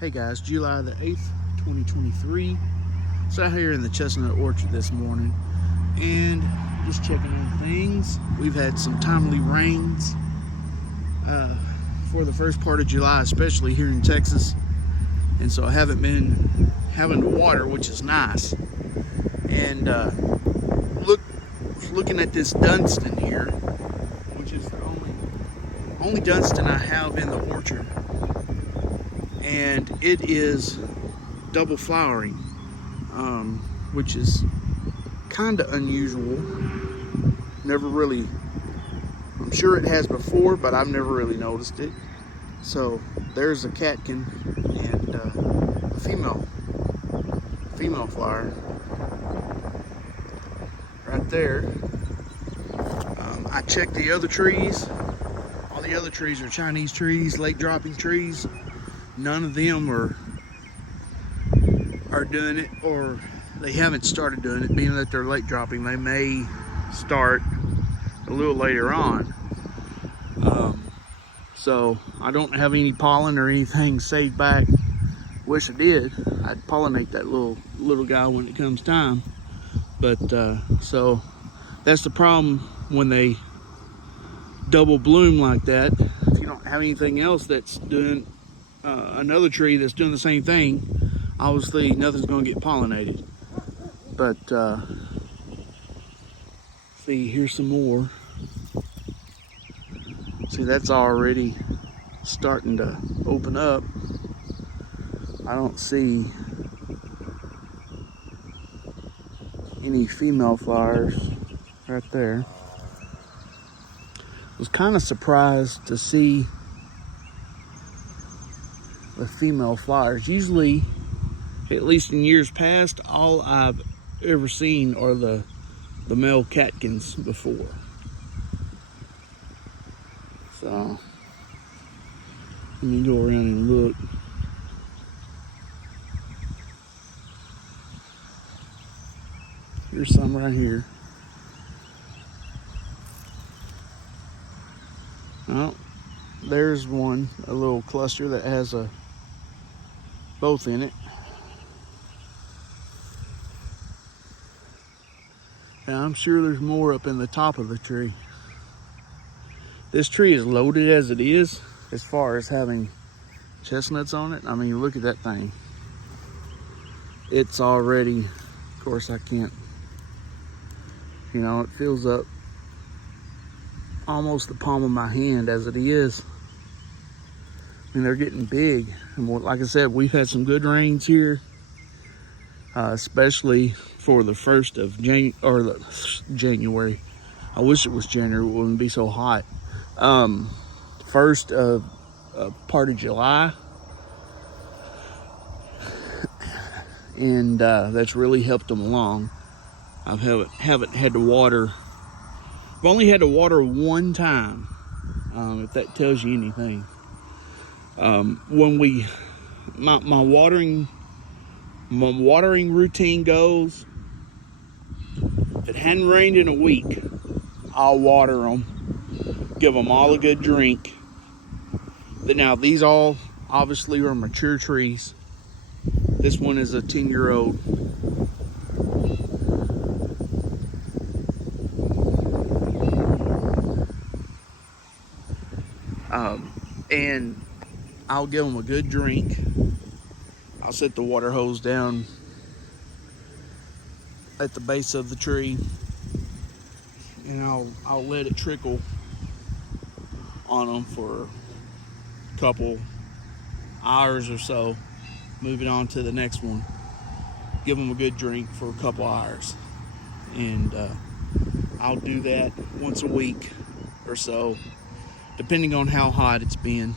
Hey guys, July the 8th, 2023. So out here in the Chestnut orchard this morning and just checking on things. We've had some timely rains for the first part of July, especially here in Texas. And so I haven't been having to water, which is nice. And looking at this Dunstan here, which is the only Dunstan I have in the orchard. And it is double flowering, which is kind of unusual. Never really, I'm sure it has before, but I've never really noticed it. So there's a catkin and a female flower right there. I checked the other trees. All the other trees are Chinese trees, late dropping trees. None of them are doing it, or they haven't started doing it. Being that they're late dropping, they may start a little later on. So I don't have any pollen or anything saved back. Wish I did. I'd pollinate that little guy when it comes time. But so that's the problem when they double bloom like that. If you don't have anything else that's doing another tree that's doing the same thing, obviously nothing's going to get pollinated. But see, here's some more. See, that's already starting to open up. I don't see any female flowers right there. I was kind of surprised to see the female flowers. Usually, at least in years past, all I've ever seen are the male catkins before. So let me go around and look. There's some right here. Oh, there's one, a little cluster that has both in it. And I'm sure there's more up in the top of the tree. This tree is loaded as it is, as far as having chestnuts on it. I mean, look at that thing. It's already, of course I can't, it fills up almost the palm of my hand as it is. I mean, they're getting big. And like I said, we've had some good rains here, especially for the first of January. I wish it was January, it wouldn't be so hot. First of part of July. And that's really helped them along. I haven't had to water. I've only had to water one time, if that tells you anything. When my watering routine goes, if it hadn't rained in a week, I'll water them, give them all a good drink. Now these all obviously are mature trees. This one is a 10-year-old. And I'll give them a good drink. I'll set the water hose down at the base of the tree, and I'll let it trickle on them for a couple hours or so. Move it on to the next one. Give them a good drink for a couple hours, and I'll do that once a week or so, depending on how hot it's been.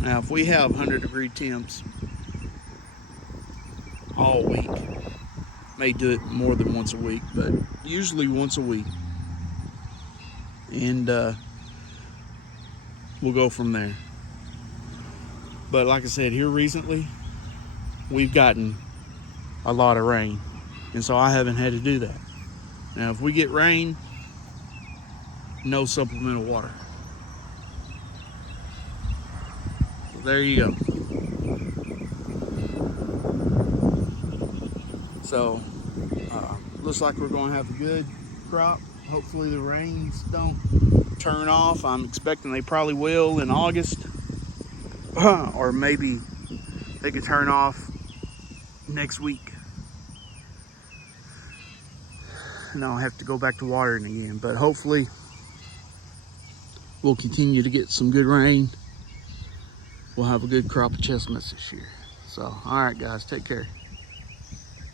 Now, if we have 100-degree temps all week, may do it more than once a week, but usually once a week. And we'll go from there. But like I said, here recently, we've gotten a lot of rain, and so I haven't had to do that. Now, if we get rain, no supplemental water. There you go. So looks like we're going to have a good crop. Hopefully the rains don't turn off. I'm expecting they probably will in August. Or maybe they could turn off next week. And I'll have to go back to watering again. But hopefully we'll continue to get some good rain. We'll have a good crop of chestnuts this year. So, all right, guys, take care.